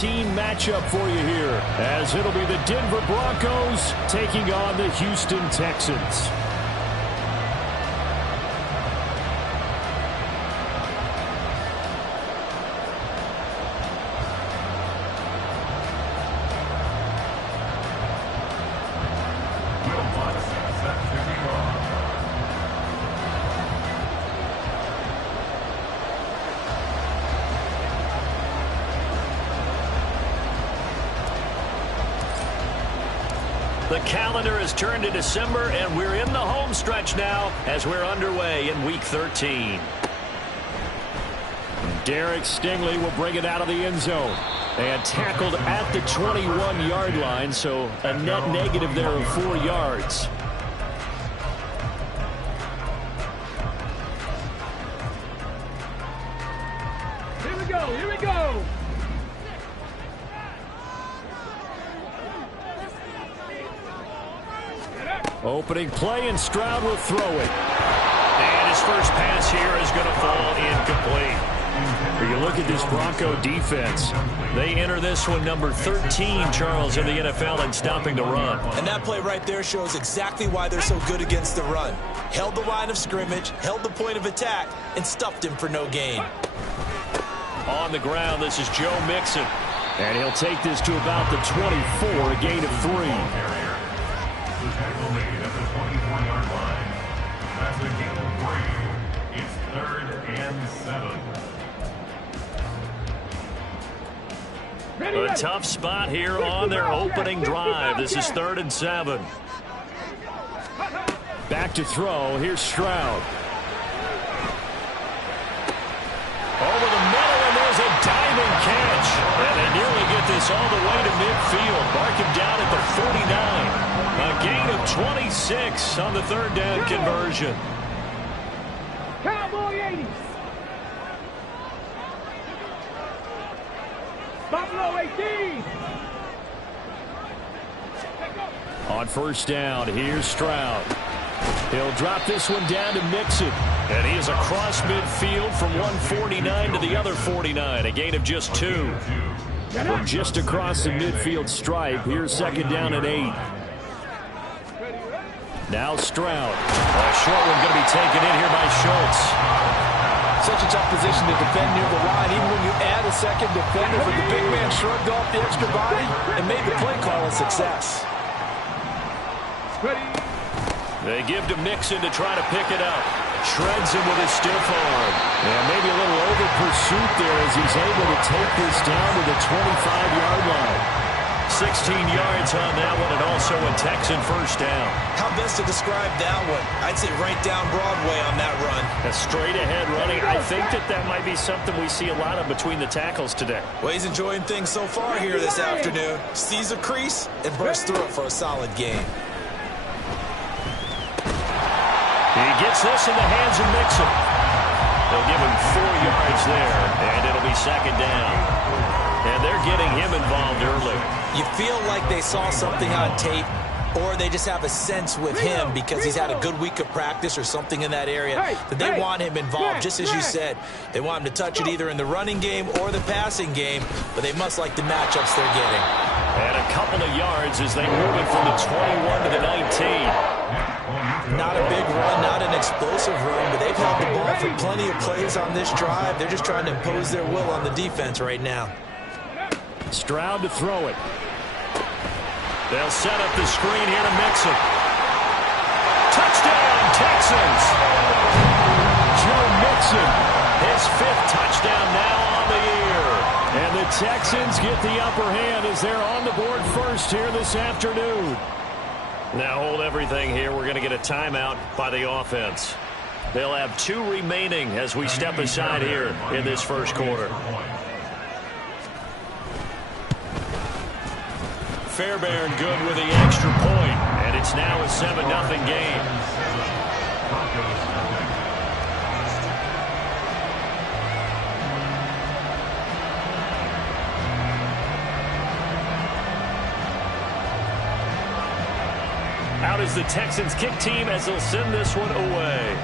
13 matchup for you here, as it'll be the Denver Broncos taking on the Houston Texans. The calendar has turned to December, and we're in the home stretch now as we're underway in Week 13. Derek Stingley will bring it out of the end zone. And tackled at the 21-yard line, so a net negative there of 4 yards. Here we go, here we go. Opening play, and Stroud will throw it. And his first pass here is going to fall incomplete. You look at this Bronco defense. They enter this one number 13, Charles, in the NFL in stopping the run. And that play right there shows exactly why they're so good against the run. Held the line of scrimmage, held the point of attack, and stuffed him for no gain. On the ground, this is Joe Mixon. And he'll take this to about the 24, a gain of 3. It's 3rd and 7. A tough spot here on their opening drive. This is 3rd and 7. Back to throw. Here's Stroud. Over the middle, and there's a diving catch. And they nearly get this all the way to midfield. Mark him down at the 49. A gain of 26 on the 3rd down conversion. Cowboy 80s. Buffalo 18. On 1st down, here's Stroud. He'll drop this one down to Mixon. And he is across midfield from 149 to the other 49. A gain of just 2. From just across the midfield stripe, here's 2nd down and 8. Now Stroud. A short one going to be taken in here by Schultz. Such a tough position to defend near the line. Even when you add a second defender, but the big man shrugged off the extra body and made the play call a success. They give to Mixon to try to pick it up. Shreds him with his stiff arm. And maybe a little over pursuit there as he's able to take this down to the 25-yard line. 16 yards on that one, and also a Texan 1st down. How best to describe that one? I'd say right down Broadway on that run. A straight-ahead running. I think that might be something we see a lot of between the tackles today. Well, he's enjoying things so far here this afternoon. Sees a crease and bursts through it for a solid gain. He gets this in the hands of Mixon. They'll give him 4 yards there, and it'll be 2nd down. And they're getting him involved early. You feel like they saw something on tape, or they just have a sense with him because he's had a good week of practice or something in that area that they want him involved, just as you said. They want him to touch it either in the running game or the passing game, but they must like the matchups they're getting. And a couple of yards as they move it from the 21 to the 19. Not a big run, not an explosive run, but they've held the ball for plenty of plays on this drive. They're just trying to impose their will on the defense right now. Stroud to throw it. They'll set up the screen here to Mixon. Touchdown, Texans! Joe Mixon. His 5th touchdown now on the year. And the Texans get the upper hand as they're on the board first here this afternoon. Now hold everything here. We're going to get a timeout by the offense. They'll have 2 remaining as we step aside here in this first quarter. Fairbairn good with the extra point, and it's now a 7-0 game. Out is the Texans kick team as they'll send this one away.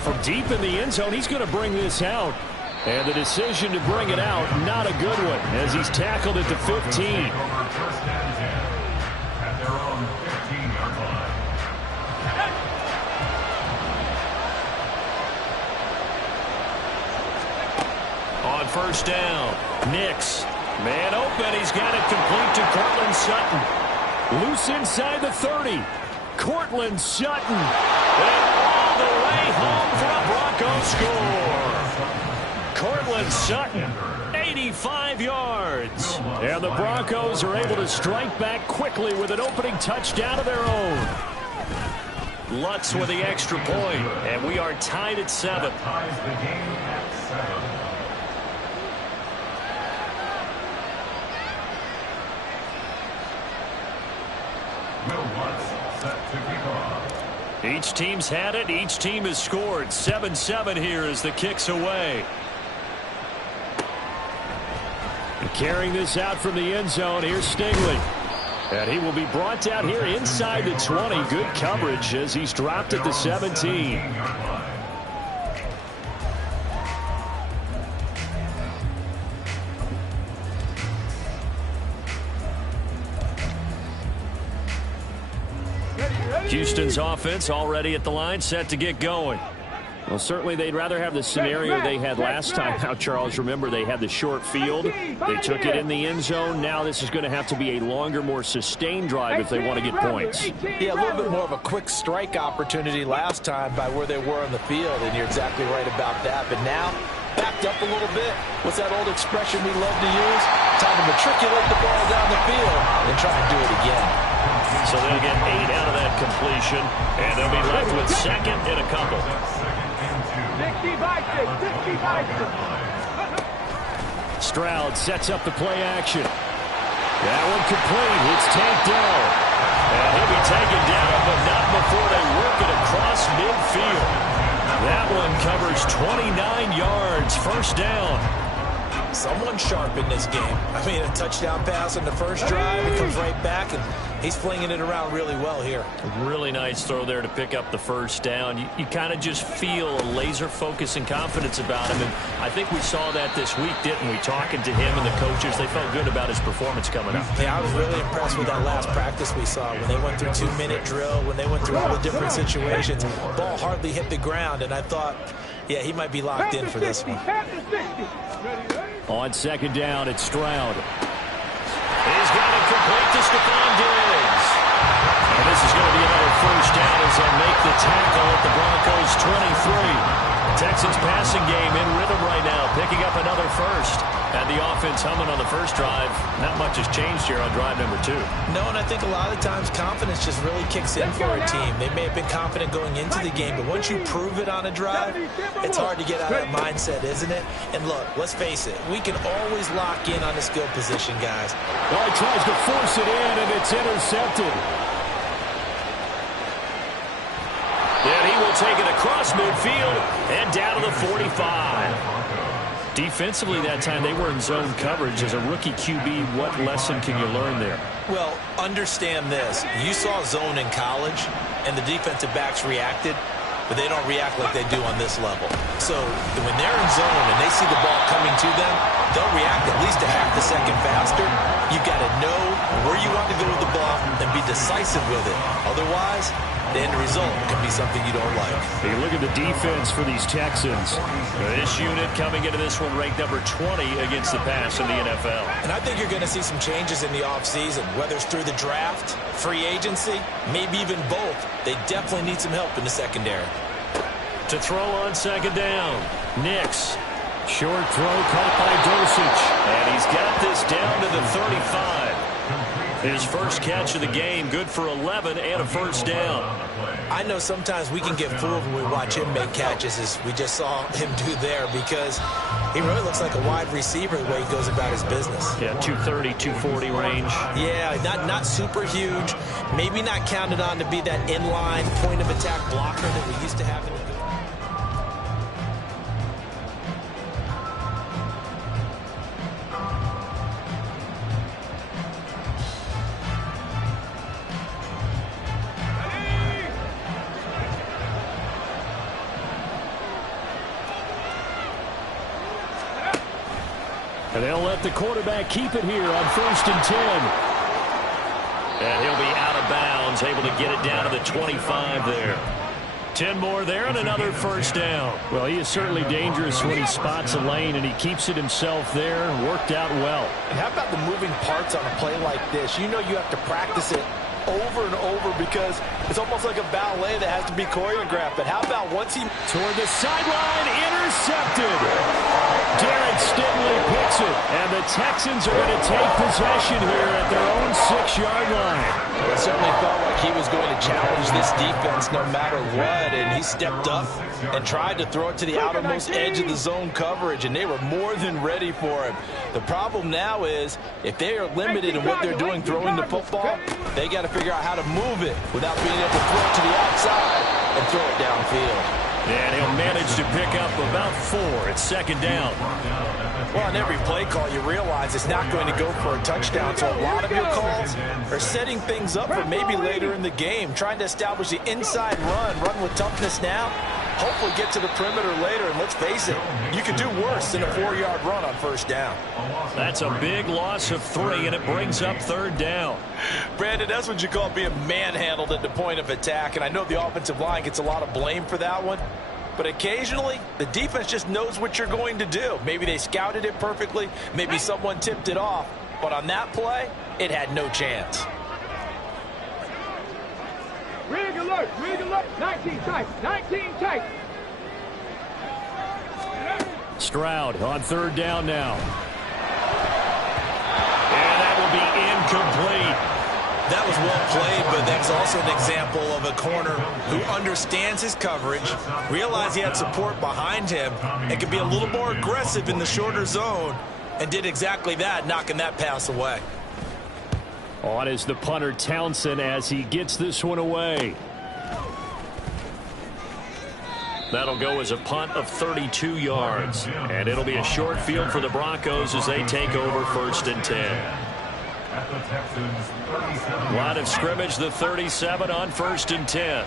from deep in the end zone, he's going to bring this out. And the decision to bring it out, not a good one, as he's tackled at the 15. First and 10 at their own 15-yard line. On first down, Nix. Man open, he's got it complete to Cortland Sutton. Loose inside the 30. Cortland Sutton. And all the way home for a Bronco score. Cortland Sutton, 85 yards. And the Broncos are able to strike back quickly with an opening touchdown of their own. Lutz with the extra point, and we are tied at 7. Ties the game at 7. Each team's had it. Each team has scored. 7-7 here as the kick's away. And carrying this out from the end zone, here's Stingley. And he will be brought down here inside the 20. Good coverage as he's dropped at the 17. Houston's offense already at the line, set to get going. Well, certainly they'd rather have the scenario they had last time. Now, Charles, remember they had the short field. They took it in the end zone. Now this is going to have to be a longer, more sustained drive if they want to get points. Yeah, a little bit more of a quick strike opportunity last time by where they were on the field, and you're exactly right about that. But now, backed up a little bit. What's that old expression we love to use? Time to matriculate the ball down the field and try and do it again. So they'll get 8 out of that completion, and they'll be left with second and a couple. 60 by 6. Stroud sets up the play action. That one complete. It's tanked down. And he'll be taken down, but not before they work it across midfield. That one covers 29 yards. First down. Someone sharp in this game. I mean, a touchdown pass on the first drive. He comes right back, and he's flinging it around really well here. Really nice throw there to pick up the first down. You kind of just feel a laser focus and confidence about him. And I think we saw that this week, didn't we? Talking to him and the coaches, they felt good about his performance coming up. Yeah, I was really impressed with that last practice we saw when they went through 2-minute drill, when they went through all the different situations. Ball hardly hit the ground, and I thought, yeah, he might be locked in for this one. On second down, it's Stroud. He's got it complete to Stephon Diggs. And this is going to be another first down as they'll make the tackle at the Broncos' 23. Texans passing game in rhythm right now, picking up another first. And the offense humming on the first drive. Not much has changed here on drive number 2. No, and I think a lot of times confidence just really kicks in for a team. They may have been confident going into the game, but once you prove it on a drive, it's hard to get out of that mindset, isn't it? And look, let's face it, we can always lock in on the skill position, guys. Well, he tries to force it in, and it's intercepted. And he will take it across midfield and down to the 45. Defensively that time, they were in zone coverage. As a rookie QB, what lesson can you learn there? Well, understand this. You saw zone in college, and the defensive backs reacted, but they don't react like they do on this level. So when they're in zone and they see the ball coming to them, they'll react at least a half a second faster. You've got to know where you want to go with the ball and be decisive with it. Otherwise, the end result can be something you don't like. Hey, look at the defense for these Texans. This unit coming into this one ranked number 20 against the pass in the NFL. And I think you're going to see some changes in the offseason, whether it's through the draft, free agency, maybe even both. They definitely need some help in the secondary. To throw on second down, Nix. Short throw caught by Dulcich. And he's got this down to the 35. His first catch of the game, good for 11 and a first down. I know sometimes we can get fooled when we watch him make catches, as we just saw him do there, because he really looks like a wide receiver the way he goes about his business. Yeah, 230, 240 range. Yeah, not super huge. Maybe not counted on to be that inline point of attack blocker that we used to have in the good. And they'll let the quarterback keep it here on 1st and 10. And he'll be out of bounds, able to get it down to the 25 there. 10 more there and another first down. Well, he is certainly dangerous when he spots a lane, and he keeps it himself there. Worked out well. And how about the moving parts on a play like this? You know you have to practice it over and over because it's almost like a ballet that has to be choreographed. But how about once he... Toward the sideline, intercepted. Derek Stingley picks it, and the Texans are going to take possession here at their own 6-yard line. It certainly felt like he was going to challenge this defense no matter what, and he stepped up and tried to throw it to the outermost edge of the zone coverage, and they were more than ready for him. The problem now is if they are limited in what they're doing throwing the football, they got to figure out how to move it without being able to throw it to the outside and throw it downfield. And he'll manage to pick up about 4. It's 2nd down. Well, on every play call, you realize it's not going to go for a touchdown, so a lot of your calls are setting things up for maybe later in the game, trying to establish the inside run with toughness now, hopefully get to the perimeter later, and let's face it, you could do worse than a 4-yard run on 1st down. That's a big loss of 3, and it brings up 3rd down. Brandon, that's what you call being manhandled at the point of attack, and I know the offensive line gets a lot of blame for that one. But occasionally, the defense just knows what you're going to do. Maybe they scouted it perfectly. Maybe someone tipped it off. But on that play, it had no chance. Rig alert, 19 tight, 19 tight. Stroud on 3rd down now. And that will be incomplete. That was well played, but that's also an example of a corner who understands his coverage, realized he had support behind him, and could be a little more aggressive in the shorter zone, and did exactly that, knocking that pass away. On is the punter Townsend as he gets this one away. That'll go as a punt of 32 yards, and it'll be a short field for the Broncos as they take over 1st and 10. At the Texans, 37. Line of scrimmage, the 37 on 1st and 10.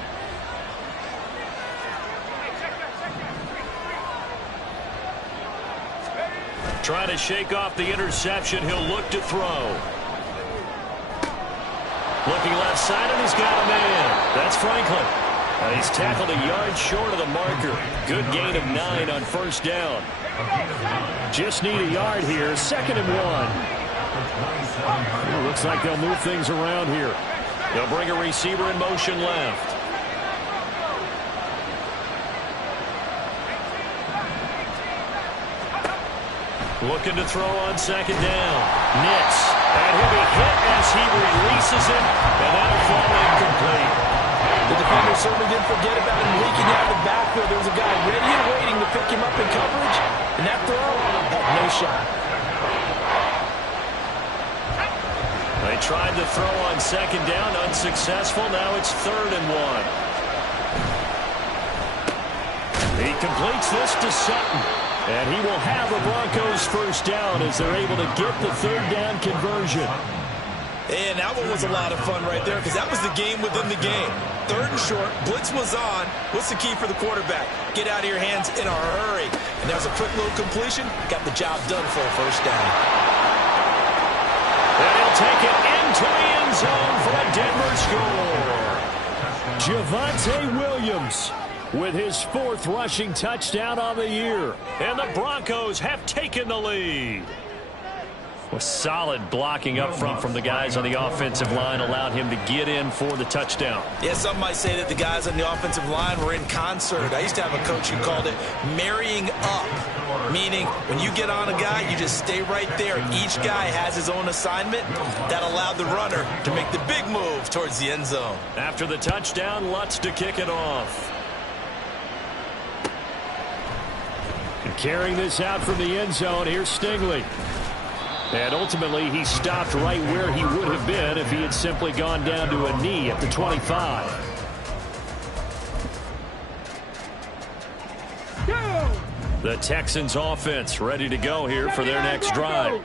Trying to shake off the interception. He'll look to throw. Looking left side, and he's got a man. That's Franklin. He's tackled a yard short of the marker. Good gain of 9 on 1st down. Just need a yard here. 2nd and 1. Looks like they'll move things around here. They'll bring a receiver in motion left. Looking to throw on 2nd down. Nix. And he'll be hit as he releases it. And that'll fall incomplete. The defender certainly didn't forget about him leaking out of the backfield. There was a guy ready and waiting to pick him up in coverage. And that throw had no shot. They tried to throw on 2nd down, unsuccessful. Now it's 3rd and 1. He completes this to Sutton. And he will have the Broncos 1st down as they're able to get the 3rd down conversion. And that one was a lot of fun right there because that was the game within the game. 3rd and short, blitz was on. What's the key for the quarterback? Get out of your hands in a hurry. And that was a quick little completion. Got the job done for a 1st down. And he'll take it into the end zone for a Denver score. Javonte Williams with his 4th rushing touchdown on the year. And the Broncos have taken the lead. With solid blocking up front from the guys on the offensive line allowed him to get in for the touchdown. Yeah, some might say that the guys on the offensive line were in concert. I used to have a coach who called it marrying up, meaning when you get on a guy, you just stay right there. Each guy has his own assignment. That allowed the runner to make the big move towards the end zone. After the touchdown, Lutz to kick it off. And carrying this out from the end zone, here's Stingley. And ultimately, he stopped right where he would have been if he had simply gone down to a knee at the 25. The Texans offense ready to go here for their next drive.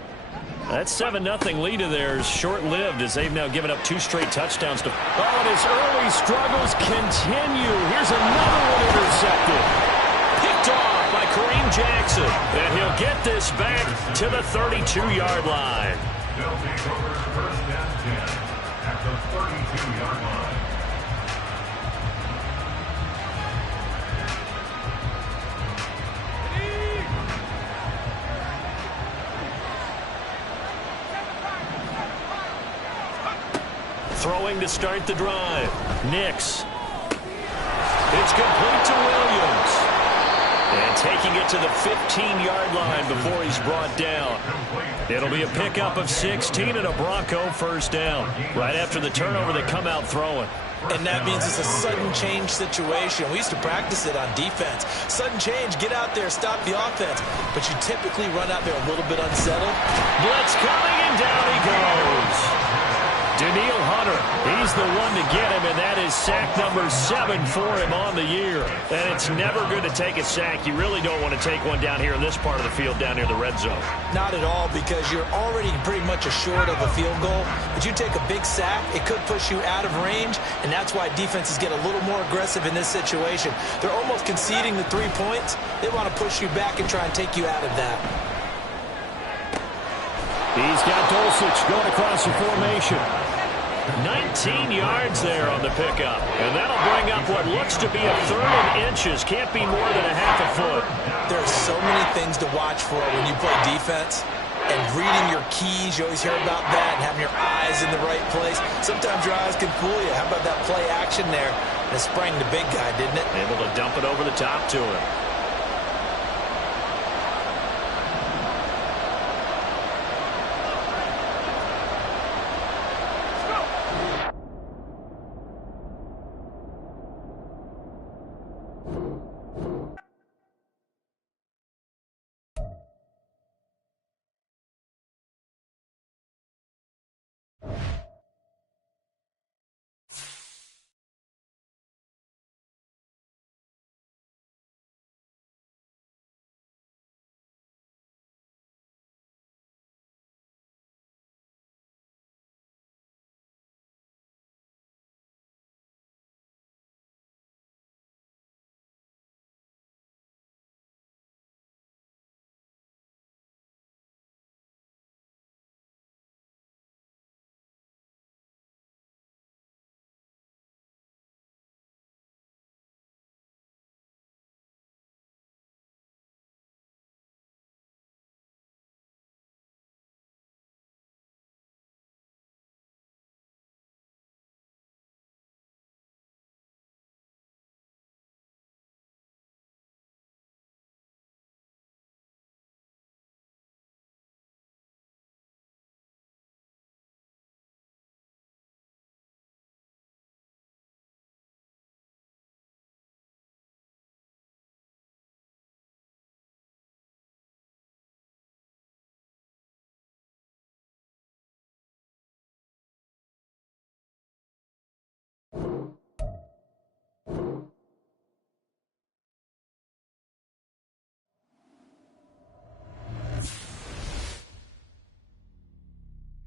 That 7-0 lead of theirs short-lived as they've now given up 2 straight touchdowns to... Oh, and his early struggles continue. Here's another one intercepted. Picked off by Kareem Lamar Jackson, and he'll get this back to the 32-yard line. They'll take over first and 10 at the 32-yard line. Throwing to start the drive. Nix. It's complete to Williams. And taking it to the 15-yard line before he's brought down. It'll be a pickup of 16 and a Bronco first down. Right after the turnover, they come out throwing. And that means it's a sudden change situation. We used to practice it on defense. Sudden change, get out there, stop the offense. But you typically run out there a little bit unsettled. Blitz coming, and down he goes. Daniil Hunter, he's the one to get him, and that is sack number 7 for him on the year. And it's never good to take a sack. You really don't want to take one down here in this part of the field, down near the red zone. Not at all, because you're already pretty much assured of a field goal. But you take a big sack, it could push you out of range, and that's why defenses get a little more aggressive in this situation. They're almost conceding the 3 points. They want to push you back and try and take you out of that. He's got Dulcich going across the formation. 19 yards there on the pickup. And that'll bring up what looks to be a 3rd and inches. Can't be more than a half a foot. There are so many things to watch for when you play defense. And reading your keys, you always hear about that, and having your eyes in the right place. Sometimes your eyes can fool you. How about that play action there? And it sprang the big guy, didn't it? Able to dump it over the top to him.